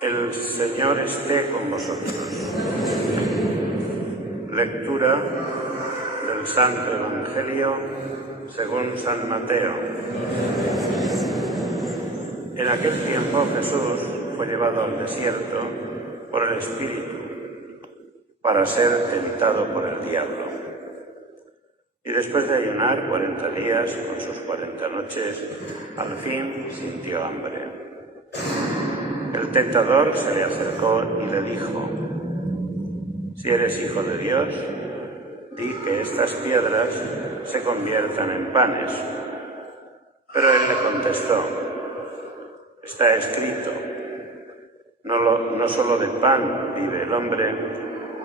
El Señor esté con vosotros. Lectura del Santo Evangelio según San Mateo. En aquel tiempo Jesús fue llevado al desierto por el Espíritu para ser tentado por el diablo. Y después de ayunar 40 días con sus 40 noches, al fin sintió hambre. El tentador se le acercó y le dijo: «Si eres hijo de Dios, di que estas piedras se conviertan en panes». Pero él le contestó: «Está escrito, no solo de pan vive el hombre,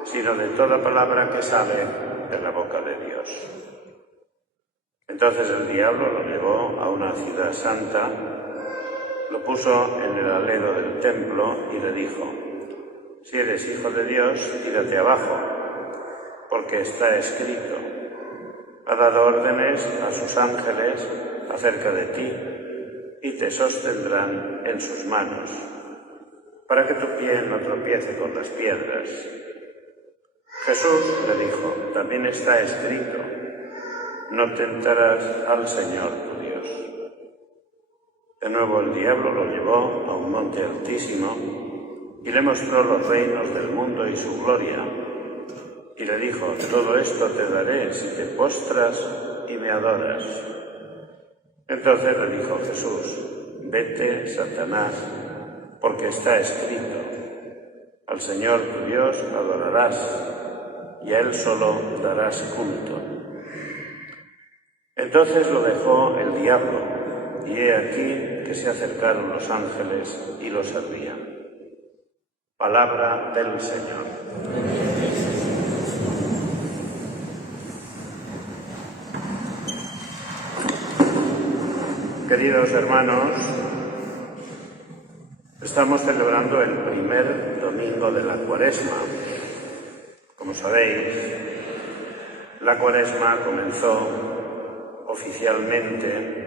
sino de toda palabra que sale de la boca de Dios». Entonces el diablo lo llevó a una ciudad santa, lo puso en el alero del templo y le dijo: «Si eres hijo de Dios, tírate abajo, porque está escrito, ha dado órdenes a sus ángeles acerca de ti, y te sostendrán en sus manos, para que tu pie no tropiece con las piedras». Jesús le dijo: «También está escrito, no tentarás al Señor tu Dios». De nuevo el diablo lo llevó a un monte altísimo y le mostró los reinos del mundo y su gloria, y le dijo: «Todo esto te daré si te postras y me adoras». Entonces le dijo Jesús: «Vete, Satanás, porque está escrito, al Señor tu Dios adorarás, y a Él solo darás culto». Entonces lo dejó el diablo, y he aquí que se acercaron los ángeles y lo servían. Palabra del Señor. Queridos hermanos, estamos celebrando el primer domingo de la Cuaresma. Como sabéis, la Cuaresma comenzó oficialmente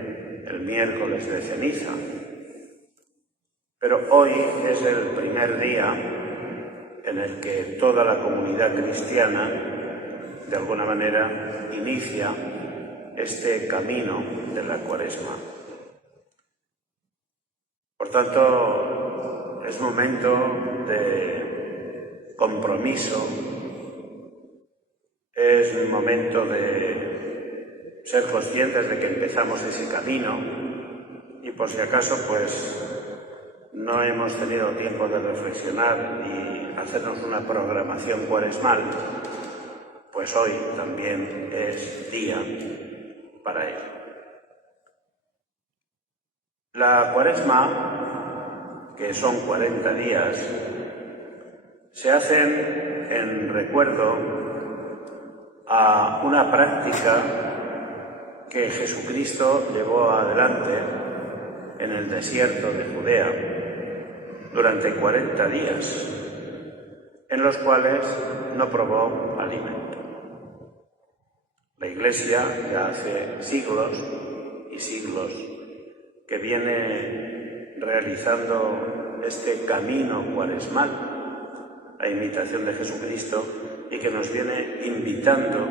el miércoles de ceniza, pero hoy es el primer día en el que toda la comunidad cristiana, de alguna manera, inicia este camino de la Cuaresma. Por tanto, es momento de compromiso, es un momento de ser conscientes de que empezamos ese camino y, por si acaso, pues no hemos tenido tiempo de reflexionar y hacernos una programación cuaresmal, pues hoy también es día para ello. La Cuaresma, que son 40 días, se hacen en recuerdo a una práctica que Jesucristo llevó adelante en el desierto de Judea durante 40 días, en los cuales no probó alimento. La Iglesia ya hace siglos y siglos que viene realizando este camino cuaresmal a imitación de Jesucristo y que nos viene invitando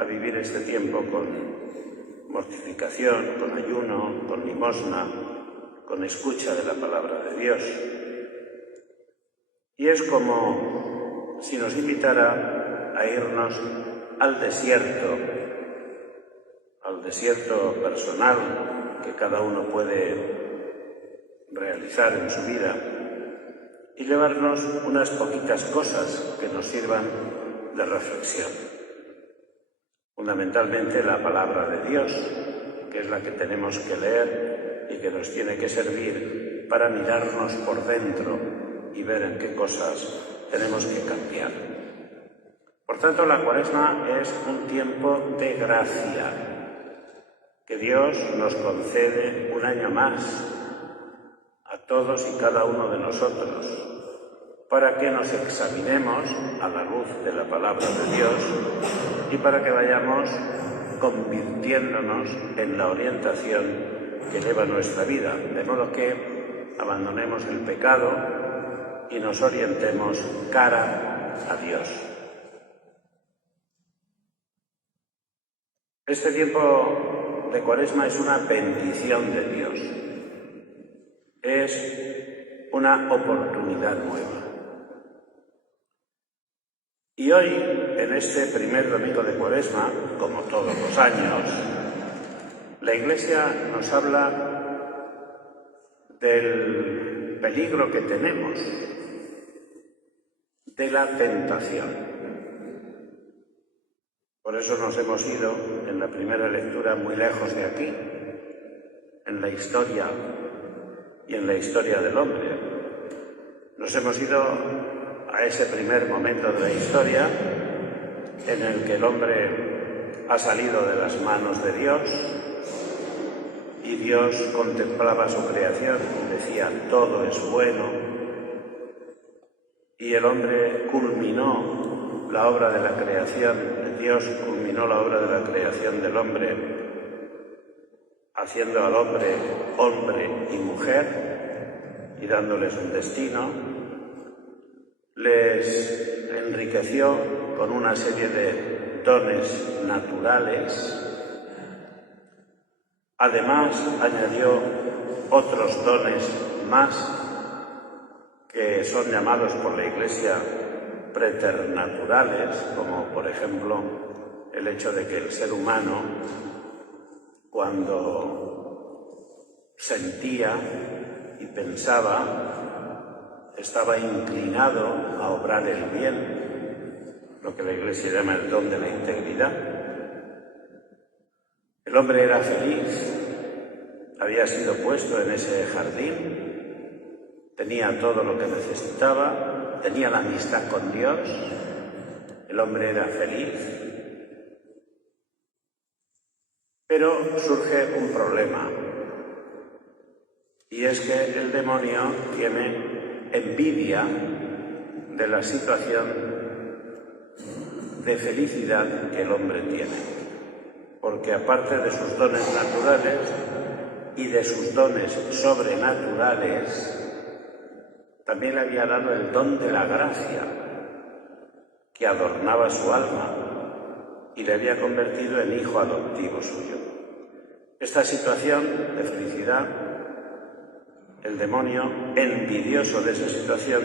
a vivir este tiempo con mortificación, con ayuno, con limosna, con escucha de la palabra de Dios. Y es como si nos invitara a irnos al desierto personal que cada uno puede realizar en su vida y llevarnos unas poquitas cosas que nos sirvan de reflexión. Fundamentalmente la palabra de Dios, que es la que tenemos que leer y que nos tiene que servir para mirarnos por dentro y ver en qué cosas tenemos que cambiar. Por tanto, la Cuaresma es un tiempo de gracia que Dios nos concede un año más a todos y cada uno de nosotros para que nos examinemos a la luz de la palabra de Dios y para que vayamos convirtiéndonos en la orientación que lleva nuestra vida, de modo que abandonemos el pecado y nos orientemos cara a Dios. Este tiempo de Cuaresma es una bendición de Dios. Es una oportunidad nueva. Y hoy, en este primer domingo de Cuaresma, como todos los años, la Iglesia nos habla del peligro que tenemos, de la tentación. Por eso nos hemos ido, en la primera lectura, muy lejos de aquí, en la historia y en la historia del hombre. Nos hemos ido a ese primer momento de la historia en el que el hombre ha salido de las manos de Dios y Dios contemplaba su creación y decía, todo es bueno, y el hombre culminó la obra de la creación, Dios culminó la obra de la creación del hombre, haciendo al hombre hombre y mujer y dándoles un destino. Les enriqueció con una serie de dones naturales. Además, añadió otros dones más que son llamados por la Iglesia preternaturales, como por ejemplo el hecho de que el ser humano, cuando sentía y pensaba, estaba inclinado a obrar el bien, lo que la Iglesia llama el don de la integridad. El hombre era feliz, había sido puesto en ese jardín, tenía todo lo que necesitaba, tenía la amistad con Dios, el hombre era feliz. Pero surge un problema, y es que el demonio tiene envidia de la situación de felicidad que el hombre tiene, porque aparte de sus dones naturales y de sus dones sobrenaturales, también le había dado el don de la gracia, que adornaba su alma y le había convertido en hijo adoptivo suyo. Esta situación de felicidad, el demonio, envidioso de esa situación,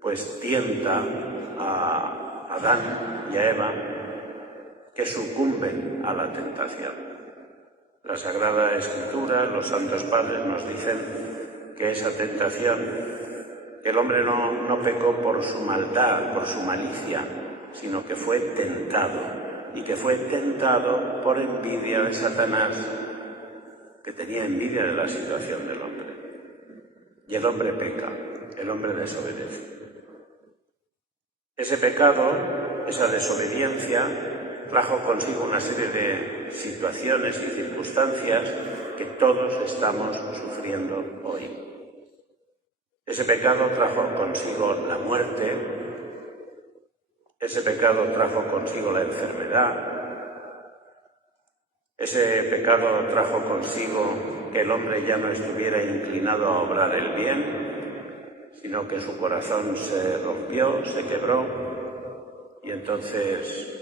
pues tienta a Adán y a Eva que sucumben a la tentación. La Sagrada Escritura, los Santos Padres nos dicen que esa tentación, que el hombre no pecó por su maldad, por su malicia, sino que fue tentado, y que fue tentado por envidia de Satanás, que tenía envidia de la situación del hombre. Y el hombre peca, el hombre desobedece. Ese pecado, esa desobediencia, trajo consigo una serie de situaciones y circunstancias que todos estamos sufriendo hoy. Ese pecado trajo consigo la muerte. Ese pecado trajo consigo la enfermedad. Ese pecado trajo consigo que el hombre ya no estuviera inclinado a obrar el bien, sino que su corazón se rompió, se quebró, y entonces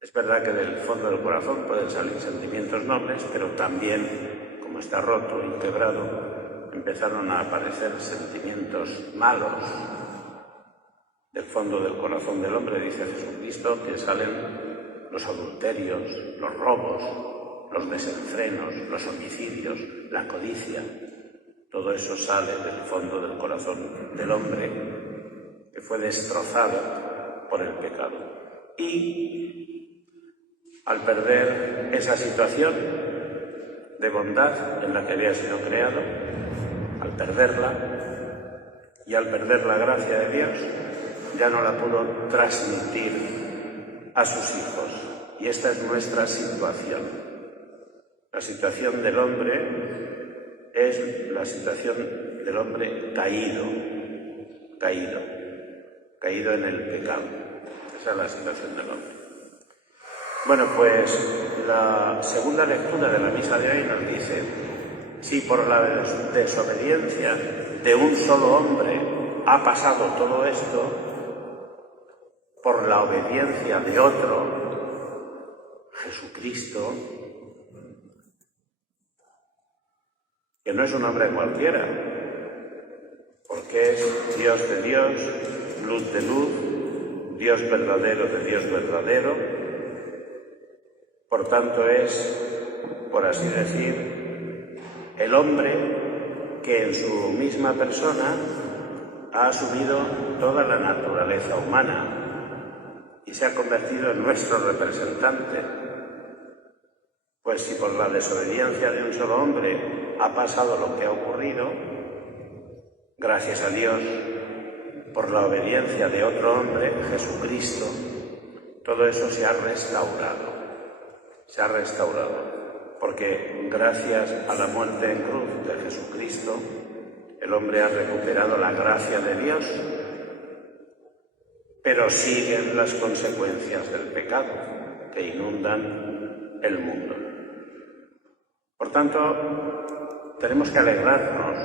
es verdad que del fondo del corazón pueden salir sentimientos nobles, pero también, como está roto y quebrado, empezaron a aparecer sentimientos malos. Del fondo del corazón del hombre, dice Jesucristo, que salen los adulterios, los robos, los desenfrenos, los homicidios, la codicia. Todo eso sale del fondo del corazón del hombre que fue destrozado por el pecado. Y al perder esa situación de bondad en la que había sido creado, al perderla y al perder la gracia de Dios, ya no la pudo transmitir a sus hijos. Y esta es nuestra situación. La situación del hombre es la situación del hombre caído en el pecado. Esa es la situación del hombre. Bueno, pues la segunda lectura de la misa de hoy nos dice: si por la desobediencia de un solo hombre ha pasado todo esto, por la obediencia de otro, Jesucristo, que no es un hombre cualquiera, porque es Dios de Dios, luz de luz, Dios verdadero de Dios verdadero. Por tanto es, por así decir, el hombre que en su misma persona ha asumido toda la naturaleza humana y se ha convertido en nuestro representante. Pues si por la desobediencia de un solo hombre ha pasado lo que ha ocurrido, gracias a Dios, por la obediencia de otro hombre, Jesucristo, todo eso se ha restaurado. Se ha restaurado, porque gracias a la muerte en cruz de Jesucristo, el hombre ha recuperado la gracia de Dios, pero siguen las consecuencias del pecado que inundan el mundo. Por tanto, tenemos que alegrarnos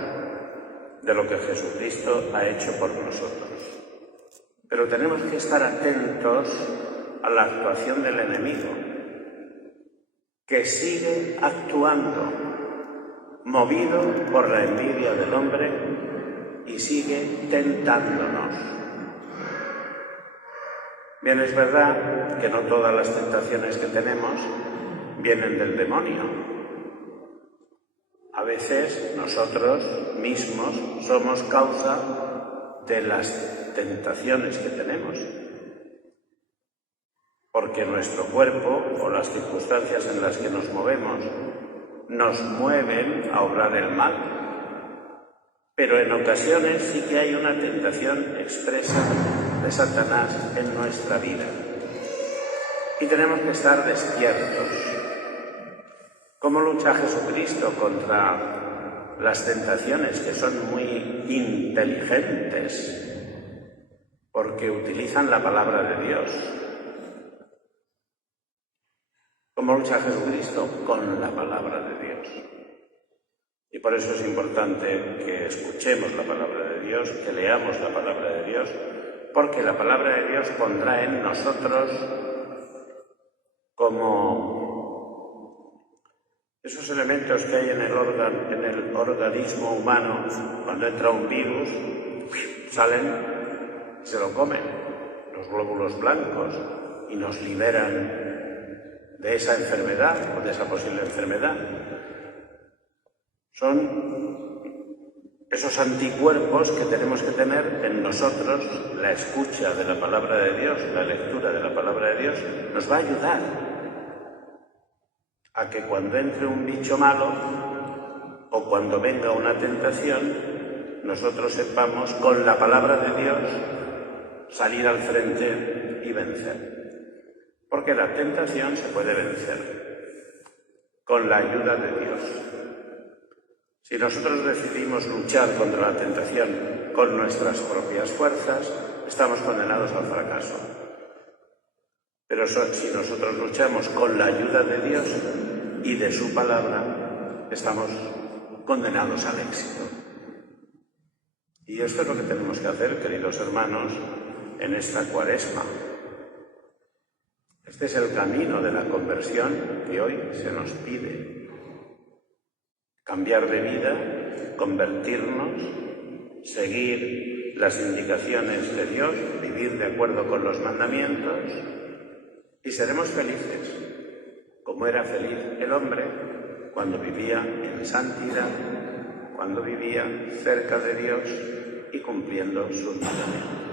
de lo que Jesucristo ha hecho por nosotros, pero tenemos que estar atentos a la actuación del enemigo, que sigue actuando, movido por la envidia del hombre, y sigue tentándonos. Bien, es verdad que no todas las tentaciones que tenemos vienen del demonio. A veces nosotros mismos somos causa de las tentaciones que tenemos, porque nuestro cuerpo o las circunstancias en las que nos movemos nos mueven a obrar el mal. Pero en ocasiones sí que hay una tentación expresa de Satanás en nuestra vida. Y tenemos que estar despiertos. ¿Cómo lucha Jesucristo contra las tentaciones que son muy inteligentes? Porque utilizan la palabra de Dios. ¿Cómo lucha Jesucristo? Con la palabra de Dios. Y por eso es importante que escuchemos la palabra de Dios, que leamos la palabra de Dios, porque la palabra de Dios pondrá en nosotros como esos elementos que hay en el organismo humano. Cuando entra un virus, salen y se lo comen los glóbulos blancos y nos liberan de esa enfermedad o de esa posible enfermedad. Son esos anticuerpos que tenemos que tener en nosotros. La escucha de la palabra de Dios, la lectura de la palabra de Dios, nos va a ayudar a que cuando entre un bicho malo o cuando venga una tentación, nosotros sepamos con la palabra de Dios salir al frente y vencer. Porque la tentación se puede vencer con la ayuda de Dios. Si nosotros decidimos luchar contra la tentación con nuestras propias fuerzas, estamos condenados al fracaso. Pero si nosotros luchamos con la ayuda de Dios y de su palabra, estamos condenados al éxito. Y esto es lo que tenemos que hacer, queridos hermanos, en esta Cuaresma. Este es el camino de la conversión que hoy se nos pide. Cambiar de vida, convertirnos, seguir las indicaciones de Dios, vivir de acuerdo con los mandamientos, y seremos felices, como era feliz el hombre cuando vivía en santidad, cuando vivía cerca de Dios y cumpliendo sus mandamientos.